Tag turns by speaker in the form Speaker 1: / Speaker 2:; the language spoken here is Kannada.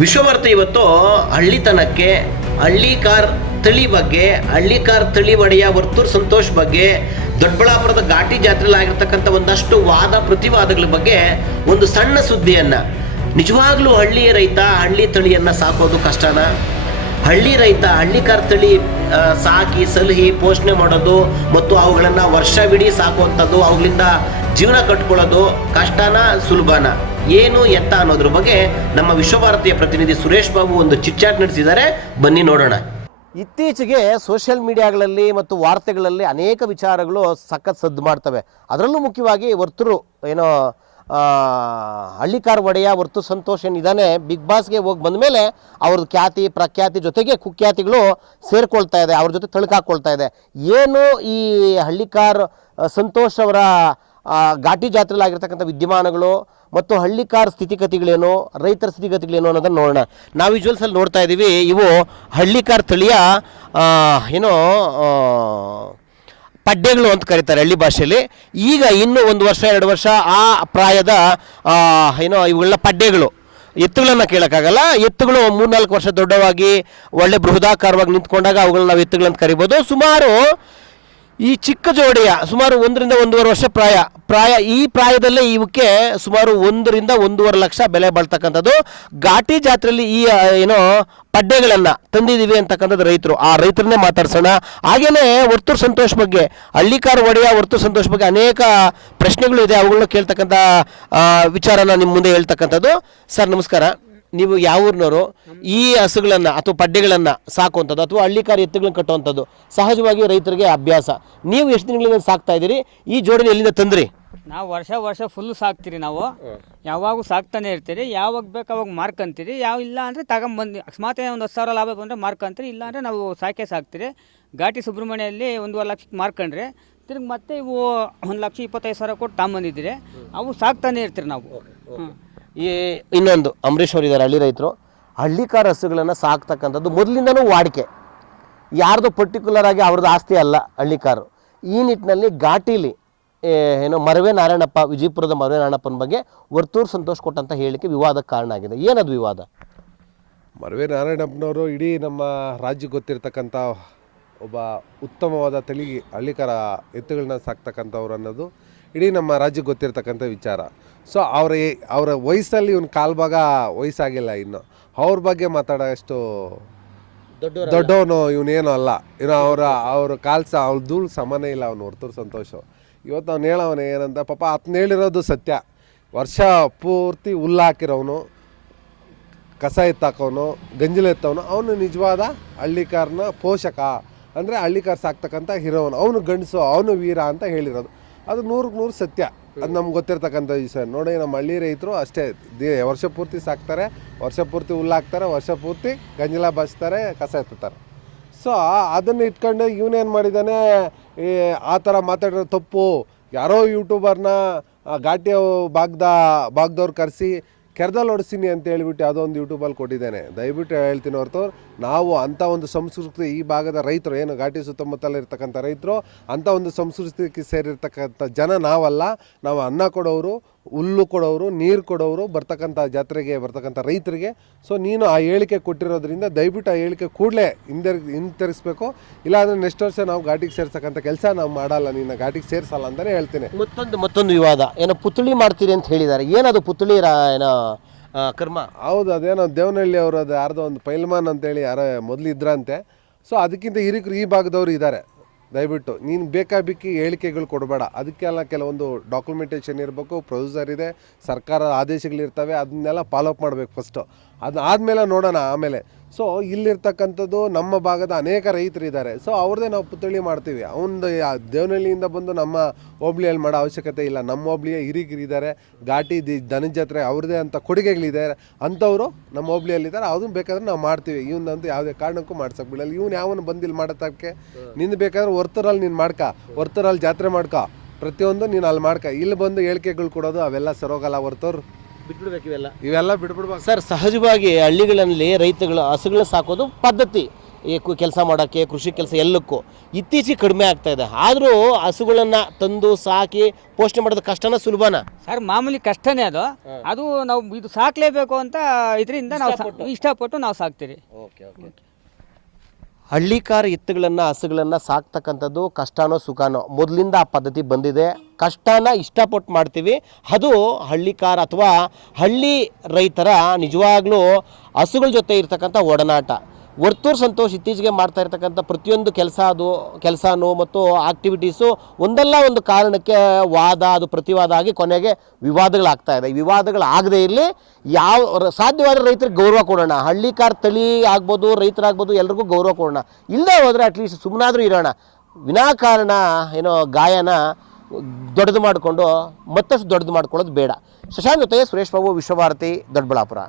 Speaker 1: ವಿಶ್ವಭಾರತಿ ಇವತ್ತು ಹಳ್ಳಿತನಕ್ಕೆ, ಹಳ್ಳಿ ಕಾರ್ ತಳಿ ಬಗ್ಗೆ, ಹಳ್ಳಿ ಕಾರ್ ತಳಿ ಒಡೆಯ ವರ್ತೂರ್ ಸಂತೋಷ್ ಬಗ್ಗೆ ದೊಡ್ಡಬಳ್ಳಾಪುರದ ಘಾಟಿ ಜಾತ್ರೆಯಲ್ಲಿ ಆಗಿರ್ತಕ್ಕಂಥ ಒಂದಷ್ಟು ವಾದ ಪ್ರತಿವಾದಗಳ ಬಗ್ಗೆ ಒಂದು ಸಣ್ಣ ಸುದ್ದಿಯನ್ನು. ನಿಜವಾಗ್ಲೂ ಹಳ್ಳಿಯ ರೈತ ಹಳ್ಳಿ ತಳಿಯನ್ನು ಸಾಕೋದು ಕಷ್ಟನಾ? ಹಳ್ಳಿ ರೈತ ಹಳ್ಳಿ ತಳಿ ಸಾಕಿ, ಸಲಹಿ, ಪೋಷಣೆ ಮಾಡೋದು ಮತ್ತು ಅವುಗಳನ್ನು ವರ್ಷವಿಡೀ ಸಾಕುವಂಥದ್ದು, ಅವುಗಳಿಂದ ಜೀವನ ಕಟ್ಕೊಳ್ಳೋದು ಕಷ್ಟನ, ಸುಲಭನ? ಏನು ಎತ್ತ ಅನ್ನೋದ್ರ ಬಗ್ಗೆ ನಮ್ಮ ವಿಶ್ವಭಾರತೀಯ ಪ್ರತಿನಿಧಿ ಸುರೇಶ್ ಬಾಬು ಒಂದು ಚಿಟ್ಚಾಟ್ ನಡೆಸಿದ್ದಾರೆ. ಬನ್ನಿ ನೋಡೋಣ. ಇತ್ತೀಚೆಗೆ ಸೋಷಿಯಲ್ ಮೀಡಿಯಾಗಳಲ್ಲಿ ಮತ್ತು ವಾರ್ತೆಗಳಲ್ಲಿ ಅನೇಕ ವಿಚಾರಗಳು ಸಖತ್ ಸದ್ದು ಮಾಡ್ತವೆ. ಅದರಲ್ಲೂ ಮುಖ್ಯವಾಗಿ ವರ್ತರು ಏನೋ ಹಳ್ಳಿಕಾರ್ ಒಡೆಯ ವರ್ತು ಸಂತೋಷ್ ಏನಿದ್ದಾನೆ ಬಿಗ್ ಬಾಸ್ಗೆ ಹೋಗಿ ಬಂದ ಮೇಲೆ ಅವ್ರದ್ದು ಖ್ಯಾತಿ, ಪ್ರಖ್ಯಾತಿ ಜೊತೆಗೆ ಕುಖ್ಯಾತಿಗಳು ಸೇರ್ಕೊಳ್ತಾ ಇದೆ, ಅವ್ರ ಜೊತೆ ತಳ್ಕಾಕೊಳ್ತಾ ಇದೆ. ಏನು ಈ ಹಳ್ಳಿಕಾರ್ ಸಂತೋಷ್ ಅವರ ಘಾಟಿ ಜಾತ್ರೆಯಲ್ಲಿ ಆಗಿರ್ತಕ್ಕಂಥ ವಿದ್ಯಮಾನಗಳು ಮತ್ತು ಹಳ್ಳಿಕಾರ್ ಸ್ಥಿತಿಗತಿಗಳೇನು ರೈತರ ಸ್ಥಿತಿಗತಿಗಳೇನು ಅನ್ನೋದನ್ನು ನೋಡೋಣ. ನಾವು ವಿಜುವಲ್ಸಲ್ಲಿ ನೋಡ್ತಾ ಇದ್ದೀವಿ, ಇವು ಹಳ್ಳಿಕಾರ್ ತಳಿಯ ಏನೋ ಪಡ್ಡೆಗಳು ಅಂತ ಕರೀತಾರೆ ಹಳ್ಳಿ ಭಾಷೆಯಲ್ಲಿ. ಈಗ ಇನ್ನೂ ಒಂದು ವರ್ಷ, ಎರಡು ವರ್ಷ ಆ ಪ್ರಾಯದ ಏನೋ ಇವುಗಳ ಪಡ್ಡೆಗಳು ಎತ್ತುಗಳನ್ನ ಕೇಳೋಕ್ಕಾಗಲ್ಲ. ಎತ್ತುಗಳು ಮೂರ್ನಾಲ್ಕು ವರ್ಷ ದೊಡ್ಡವಾಗಿ, ಒಳ್ಳೆ ಬೃಹದಾಕಾರವಾಗಿ ನಿಂತ್ಕೊಂಡಾಗ ಅವುಗಳನ್ನ ನಾವು ಎತ್ತುಗಳಂತ ಕರಿಬೋದು. ಸುಮಾರು ಈ ಚಿಕ್ಕ ಜೋಡಿಯ ಸುಮಾರು ಒಂದರಿಂದ ಒಂದೂವರೆ ವರ್ಷ ಪ್ರಾಯ ಪ್ರಾಯ ಈ ಪ್ರಾಯದಲ್ಲೇ ಇವಕ್ಕೆ ಸುಮಾರು ಒಂದರಿಂದ ಒಂದೂವರೆ ಲಕ್ಷ ಬೆಲೆ ಬಾಳ್ತಕ್ಕಂಥದ್ದು. ಘಾಟಿ ಜಾತ್ರೆಯಲ್ಲಿ ಈ ಏನು ಪಡ್ಡೆಗಳನ್ನು ತಂದಿದ್ದೀವಿ ಅಂತಕ್ಕಂಥದ್ದು ರೈತರು. ಆ ರೈತರನ್ನೇ ಮಾತಾಡ್ಸೋಣ. ಹಾಗೆಯೇ ವರ್ತೂರ್ ಸಂತೋಷ ಬಗ್ಗೆ, ಹಳ್ಳಿಕಾರ್ ಒಡೆಯ ವರ್ತೂರ್ ಸಂತೋಷ ಬಗ್ಗೆ ಅನೇಕ ಪ್ರಶ್ನೆಗಳು ಇದೆ. ಅವುಗಳನ್ನ ಕೇಳ್ತಕ್ಕಂಥ ವಿಚಾರನ ನಿಮ್ಮ ಮುಂದೆ ಹೇಳ್ತಕ್ಕಂಥದ್ದು. ಸರ್, ನಮಸ್ಕಾರ. ನೀವು ಯಾವ ಊರಿನವರು ಈ ಹಸುಗಳನ್ನು ಅಥವಾ ಪಡ್ಡೆಗಳನ್ನು ಸಾಕುವಂಥದ್ದು ಅಥವಾ ಹಳ್ಳಿಕಾರಿ ಎತ್ತುಗಳನ್ನ ಕಟ್ಟುವಂಥದ್ದು ಸಹಜವಾಗಿ ರೈತರಿಗೆ ಅಭ್ಯಾಸ. ನೀವು ಎಷ್ಟು ದಿನಗಳಿಂದ ಸಾಕ್ತಾ ಇದ್ದೀರಿ? ಈ ಜೋಡಣೆ ಎಲ್ಲಿಂದ ತಂದ್ರಿ?
Speaker 2: ನಾವು ವರ್ಷ ವರ್ಷ ಫುಲ್ ಸಾಕ್ತೀರಿ ನಾವು. ಯಾವಾಗೂ ಸಾಕ್ತಾನೆ ಇರ್ತೀರಿ. ಯಾವಾಗ ಬೇಕು ಅವಾಗ ಮಾರ್ಕಂತೀರಿ ಯಾವ ಇಲ್ಲ ಅಂದರೆ ತಗೊಂಬಂದು ಅಕಸ್ಮಾತ್ ಒಂದು ಹತ್ತು ಸಾವಿರ ಲಾಭ ಬಂದರೆ ಮಾರ್ಕಂತೀರಿ ಇಲ್ಲ ಅಂದರೆ ನಾವು ಸಾಕೆ ಸಾಕ್ತೀರಿ. ಘಾಟಿ ಸುಬ್ರಹ್ಮಣ್ಯಲ್ಲಿ ಒಂದೂವರೆ ಲಕ್ಷಕ್ಕೆ ಮಾರ್ಕೊಂಡ್ರೆ ತಿರ್ಗಿ ಮತ್ತೆ ಇವು ಒಂದು ಲಕ್ಷ ಇಪ್ಪತ್ತೈದು ಸಾವಿರ ಕೊಟ್ಟು ತಗೊಂಬಂದಿದ್ದೀರಿ. ಅವು ಸಾಕ್ತಾನೆ ಇರ್ತೀರಿ ನಾವು.
Speaker 1: ಈ ಇನ್ನೊಂದು ಅಂಬರೀಷ್ ಅವರು ಇದ್ದಾರೆ ಹಳ್ಳಿ ರೈತರು. ಹಳ್ಳಿಕಾರ ಹಸುಗಳನ್ನು ಸಾಕ್ತಕ್ಕಂಥದ್ದು ಮೊದಲಿಂದನೂ ವಾಡಿಕೆ. ಯಾರ್ದು ಪರ್ಟಿಕ್ಯುಲರ್ ಆಗಿ ಅವ್ರದ್ದು ಆಸ್ತಿ ಅಲ್ಲ ಹಳ್ಳಿಕಾರು ಈ ನಿಟ್ಟಿನಲ್ಲಿ ಘಾಟೀಲಿ ಏನು ಮರವೇ ನಾರಾಯಣಪ್ಪ, ವಿಜಯಪುರದ ಮರವೇ ನಾರಾಯಣಪ್ಪನ ಬಗ್ಗೆ ವರ್ತೂರು ಸಂತೋಷ್ ಕೊಟ್ಟಂತ ಹೇಳಿಕೆ ವಿವಾದಕ್ಕೆ ಕಾರಣ ಆಗಿದೆ. ಏನದು ವಿವಾದ?
Speaker 3: ಮರವೇ ನಾರಾಯಣಪ್ಪನವರು ಇಡೀ ನಮ್ಮ ರಾಜ್ಯಕ್ಕೆ ಗೊತ್ತಿರ್ತಕ್ಕಂಥ ಒಬ್ಬ ಉತ್ತಮವಾದ ತಳಿ ಹಳ್ಳಿಕರ ಎತ್ತುಗಳನ್ನ ಸಾಕ್ತಕ್ಕಂಥವ್ರು ಅನ್ನೋದು ಇಡೀ ನಮ್ಮ ರಾಜ್ಯಕ್ಕೆ ಗೊತ್ತಿರ್ತಕ್ಕಂಥ ವಿಚಾರ. ಸೊ ಅವರ ಅವರ ವಯಸ್ಸಲ್ಲಿ ಇವ್ನ ಕಾಲ್ಭಾಗ ವಯಸ್ಸಾಗಿಲ್ಲ ಇನ್ನು. ಅವ್ರ ಬಗ್ಗೆ ಮಾತಾಡೋಷ್ಟು ದೊಡ್ಡವನು ಇವನೇನು ಅಲ್ಲ. ಇನ್ನು ಅವರ ಅವ್ರ ಕಾಲ್ಸ ಅವ್ರ ಧೂಳು ಸಮಾನ ಇಲ್ಲ ಅವನು ಹೊರ್ತೂರು ಸಂತೋಷ. ಇವತ್ತು ಅವ್ನು ಹೇಳವನು ಏನಂತ ಪಾಪ ಅತ್ನ ಹೇಳಿರೋದು ಸತ್ಯ. ವರ್ಷ ಪೂರ್ತಿ ಹುಲ್ಲು ಹಾಕಿರೋನು ಕಸ ಎತ್ತಾಕೋನು ಗಂಜಲೆತ್ತವನು ಅವನು ನಿಜವಾದ ಹಳ್ಳಿಕಾರನ ಪೋಷಕ. ಅಂದರೆ ಹಳ್ಳಿಕಾರ ಸಾಕ್ತಕ್ಕಂಥ ಹೀರೋನು ಅವನು ಗಂಡಸು ಅವನು ವೀರ ಅಂತ ಹೇಳಿರೋದು. ಅದು ನೂರಕ್ಕೆ ನೂರು ಸತ್ಯ. ಅದು ನಮ್ಗೆ ಗೊತ್ತಿರ್ತಕ್ಕಂಥ ವಿಷಯ. ನೋಡಿ, ನಮ್ಮ ಹಳ್ಳಿ ರೈತರು ಅಷ್ಟೇ. ದಿ- ವರ್ಷ ಪೂರ್ತಿ ಸಾಕ್ತಾರೆ, ವರ್ಷ ಪೂರ್ತಿ ಹುಲ್ಲು ಹಾಕ್ತಾರೆ, ವರ್ಷ ಪೂರ್ತಿ ಗಂಜಲ ಬಸ್ತಾರೆ ಕಸ ಎತ್ತಾರೆ ಸೊ ಅದನ್ನು ಇಟ್ಕೊಂಡು ಇವನೇನು ಮಾಡಿದ್ದಾನೆ ಈ, ಆ ಥರ ಮಾತಾಡಿರೋ ತಪ್ಪು. ಯಾರೋ ಯೂಟ್ಯೂಬರ್ನ ಘಾಟಿಯ ಘಾಟಿ ಭಾಗದ, ಭಾಗದವ್ರು ಕರೆಸಿ ಕೆರೆದಲ್ಲಿ ಹೊಡಿಸ್ತೀನಿ ಅಂತ ಹೇಳ್ಬಿಟ್ಟು ಯಾವುದೋ ಒಂದು ಯೂಟ್ಯೂಬಲ್ಲಿ ಕೊಟ್ಟಿದ್ದೇನೆ. ದಯವಿಟ್ಟು ಹೇಳ್ತೀನಿ ಹೊರತು, ನಾವು ಅಂಥ ಒಂದು ಸಂಸ್ಕೃತಿ ಈ ಭಾಗದ ರೈತರು, ಏನು ಘಾಟಿ ಸುತ್ತಮುತ್ತಲಿರ್ತಕ್ಕಂಥ ರೈತರು, ಅಂಥ ಒಂದು ಸಂಸ್ಕೃತಿಗೆ ಸೇರಿರ್ತಕ್ಕಂಥ ಜನ ನಾವಲ್ಲ. ನಾವು ಅನ್ನ ಕೊಡೋರು ಹುಲ್ಲು ಕೊಡೋರು ನೀರು ಕೊಡೋರು ಬರ್ತಕ್ಕಂಥ ಜಾತ್ರೆಗೆ ಬರ್ತಕ್ಕಂಥ ರೈತರಿಗೆ. ಸೊ ನೀನು ಆ ಹೇಳಿಕೆ ಕೊಟ್ಟಿರೋದ್ರಿಂದ ದಯವಿಟ್ಟು ಆ ಹೇಳಿಕೆ ಕೂಡಲೇ ಹಿಂದೆ ಇಲ್ಲ ಇಲ್ಲಾಂದರೆ ನೆಕ್ಸ್ಟ್ ವರ್ಷ ನಾವು ಘಾಟಿಗೆ ಸೇರ್ಸಕ್ಕಂಥ ಕೆಲಸ ನಾವು ಮಾಡಲ್ಲ. ನಿನ್ನ ಘಾಟಿಗೆ ಸೇರಿಸಲ್ಲ ಅಂತಲೇ ಹೇಳ್ತೀನಿ.
Speaker 1: ಮತ್ತೊಂದು ಮತ್ತೊಂದು ವಿವಾದ. ಏನೋ ಪುತ್ಳಿ ಮಾಡ್ತೀರಿ ಅಂತ ಹೇಳಿದ್ದಾರೆ ಏನದು ಪುತ್ಳಿ ರಾ- ಏನೋ ಕರ್ಮ?
Speaker 3: ಹೌದು ಅದೇನೋ ದೇವನಹಳ್ಳಿ ಅವರು ಅದು ಯಾರ್ದೋ ಒಂದು ಪೈಲ್ಮಾನ್ ಅಂತೇಳಿ ಯಾರೋ ಮೊದಲು ಇದ್ರಂತೆ. ಸೊ ಅದಕ್ಕಿಂತ ಹಿರಿಕರು ಈ ಭಾಗದವರು ಇದ್ದಾರೆ. ದಯವಿಟ್ಟು ನೀನು ಬೇಕಾಬಿಕ್ಕಿ ಹೇಳಿಕೆಗಳು ಕೊಡಬೇಡ. ಅದಕ್ಕೆಲ್ಲ ಕೆಲವೊಂದು ಡಾಕ್ಯುಮೆಂಟೇಷನ್ ಇರಬೇಕು ಪ್ರೊಸೀಜರ್ ಇದೆ, ಸರ್ಕಾರ ಆದೇಶಗಳಿರ್ತವೆ, ಅದನ್ನೆಲ್ಲ ಫಾಲೋಅಪ್ ಮಾಡಬೇಕು ಫಸ್ಟು ಅದಾದಮೇಲೆ ನೋಡೋಣ ಆಮೇಲೆ. ಸೊ ಇಲ್ಲಿರ್ತಕ್ಕಂಥದ್ದು ನಮ್ಮ ಭಾಗದ ಅನೇಕ ರೈತರು ಇದ್ದಾರೆ ಸೊ ಅವ್ರದ್ದೇ ನಾವು ಪುತ್ಥಳಿ ಮಾಡ್ತೀವಿ. ಅವನದು ದೇವನಹಳ್ಳಿಯಿಂದ ಬಂದು ನಮ್ಮ ಹೋಬ್ಳಿಯಲ್ಲಿ ಮಾಡೋ ಅವಶ್ಯಕತೆ ಇಲ್ಲ. ನಮ್ಮ ಹೋಬ್ಳಿಯ ಹಿರಿಗಿರಿದ್ದಾರೆ, ಘಾಟಿ ದಿ ದನದ ಜಾತ್ರೆ ಅವ್ರದ್ದೇ ಅಂತ ಕೊಡುಗೆಗಳಿದ್ದಾರೆ ಅಂಥವ್ರು ನಮ್ಮ ಹೋಬ್ಳಿಯಲ್ಲಿದ್ದಾರೆ. ಅದನ್ನು ಬೇಕಾದ್ರೆ ನಾವು ಮಾಡ್ತೀವಿ. ಇವನಂತ ಯಾವುದೇ ಕಾರಣಕ್ಕೂ ಮಾಡ್ಸಕ್ಕೆ ಬಿಡಲ್ಲ. ಇವ್ನು ಯಾವನು ಬಂದಿಲ್ಲಿ ಮಾಡೋದಕ್ಕೆ ನಿಂದು ಬೇಕಾದ್ರೆ ವರ್ತರಲ್ಲಿ ನೀನು ಮಾಡ್ಕ. ವರ್ತರಲ್ಲಿ ಜಾತ್ರೆ ಮಾಡ್ಕ. ಪ್ರತಿಯೊಂದು ನೀನು ಅಲ್ಲಿ ಮಾಡ್ಕ. ಇಲ್ಲಿ ಬಂದು ಹೇಳಿಕೆಗಳು ಕೊಡೋದು ಅವೆಲ್ಲ ಸರೋಗಲ್ಲ ಹೊರ್ತವ್ರು
Speaker 1: ಬಿಟ್ಬಿಡ್ಬೇಕು ಇವೆಲ್ಲ.
Speaker 3: ಇವೆಲ್ಲ ಬಿಟ್ಬಿಡ್ಬೇಕು
Speaker 1: ಸರ್ ಸಹಜವಾಗಿ ಹಳ್ಳಿಗಳಲ್ಲಿ ರೈತಗಳು ಹಸುಗಳನ್ನ ಸಾಕೋದು ಪದ್ಧತಿ. ಈ ಕೆಲಸ ಮಾಡೋಕ್ಕೆ ಕೃಷಿ ಕೆಲಸ ಎಲ್ಲಕ್ಕೂ ಇತ್ತೀಚೆಗೆ ಕಡಿಮೆ ಆಗ್ತಾ ಇದೆ. ಆದರೂ ಹಸುಗಳನ್ನ ತಂದು ಸಾಕಿ ಪೋಷಣೆ ಮಾಡೋದು ಕಷ್ಟನ ಸುಲಭನ?
Speaker 2: ಸರ್ ಮಾಮೂಲಿ ಕಷ್ಟನೇ ಅದು. ಅದು ನಾವು ಇದು ಸಾಕಲೇಬೇಕು ಅಂತ ಇದರಿಂದ ನಾವು ಸಾ- ಇಷ್ಟಪಟ್ಟು ನಾವು ಸಾಕ್ತೀರಿ.
Speaker 1: Okay okay. ಹಳ್ಳಿಕಾರ ಎತ್ತುಗಳನ್ನು, ಹಸುಗಳನ್ನು ಸಾಕ್ತಕ್ಕಂಥದ್ದು ಕಷ್ಟನೋ ಸುಖನೋ? ಮೊದಲಿಂದ ಆ ಪದ್ಧತಿ ಬಂದಿದೆ. ಕಷ್ಟನ ಇಷ್ಟಪಟ್ಟು ಮಾಡ್ತೀವಿ. ಅದು ಹಳ್ಳಿಕಾರ ಅಥವಾ ಹಳ್ಳಿ ರೈತರ ನಿಜವಾಗ್ಲೂ ಹಸುಗಳ ಜೊತೆ ಇರ್ತಕ್ಕಂಥ ಒಡನಾಟ. ವರ್ತೂರ್ ಸಂತೋಷ್ ಇತ್ತೀಚೆಗೆ ಮಾಡ್ತಾ ಇರ್ತಕ್ಕಂಥ ಪ್ರತಿಯೊಂದು ಕೆಲಸ ಅದು, ಕೆಲಸನೂ ಮತ್ತು ಆಕ್ಟಿವಿಟೀಸು ಒಂದಲ್ಲ ಒಂದು ಕಾರಣಕ್ಕೆ ವಾದ ಅದು ಪ್ರತಿವಾದ ಆಗಿ ಕೊನೆಗೆ ವಿವಾದಗಳಾಗ್ತಾ ಇದೆ. ವಿವಾದಗಳು ವಿವಾದಗಳಾಗದೇ ಇರಲಿ, ಯಾವ ಸಾಧ್ಯವಾದರೆ ರೈತರಿಗೆ ಗೌರವ ಕೊಡೋಣ. ಹಳ್ಳಿಕಾರ್ ತಳಿ ಆಗ್ಬೋದು, ರೈತರಾಗ್ಬೋದು, ಎಲ್ರಿಗೂ ಗೌರವ ಕೊಡೋಣ. ಇಲ್ಲದೆ ಹೋದರೆ ಅಟ್ಲೀಸ್ಟ್ ಸುಮ್ಮನಾದರೂ ಇರೋಣ. ವಿನಾಕಾರಣ ಏನೋ ಗಾಯನ ದೊಡ್ಡದು ಮಾಡಿಕೊಂಡು ಮತ್ತಷ್ಟು ದೊಡ್ಡದು ಮಾಡ್ಕೊಳ್ಳೋದು ಬೇಡ. ಶಶಾಂಕ್ ಜೊತೆ ಸುರೇಶ್ ಬಾಬು ವಿಶ್ವಭಾರತಿ, ದೊಡ್ಡಬಳ್ಳಾಪುರ.